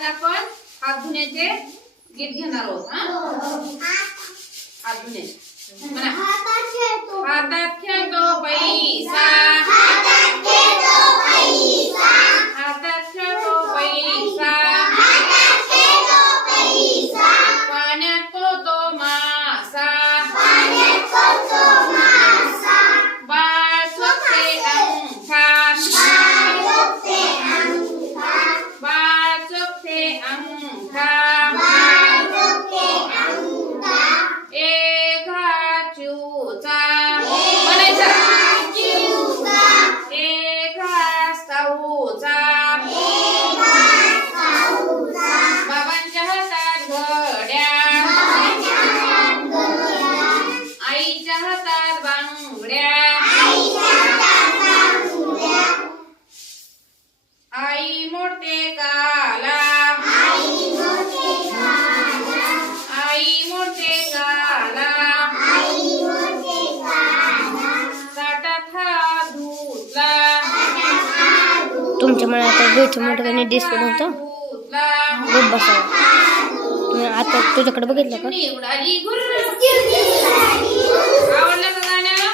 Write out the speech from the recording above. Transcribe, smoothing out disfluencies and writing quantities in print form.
आज आपण हात धुण्याचे गीत घेणार आहोत. हात धुणे म्हणा. हातात खेळतो पैसा, हातात खेळतो पैसा, हातात खेळतो पैसा, हातात खेळतो पैसा, पाण्यात पोहतो मासा, पाण्यात पोहतो मासा, बाळ चोखते अंगठा, बाळ चोखते अंगठा, बाळ चोखते अंगठा, बाळ चोखते अंगठा, एक हात चिवचा म्हणायचा, एक हात साऊचा, बाबांच्या हातात घड्या, आईच्या हातात बांगड्या, आई मोडते काला, आई मोडते काला, ताटात हात धुतला, तुमच्या मनात गोष्ट मोठं डिस्प्ले होतं धुतला, गप बसावं. तुम्ही आता तुझ्याकडे बघितलं का? चिमणी उडाली घुर्र. आवडलं का गाणं?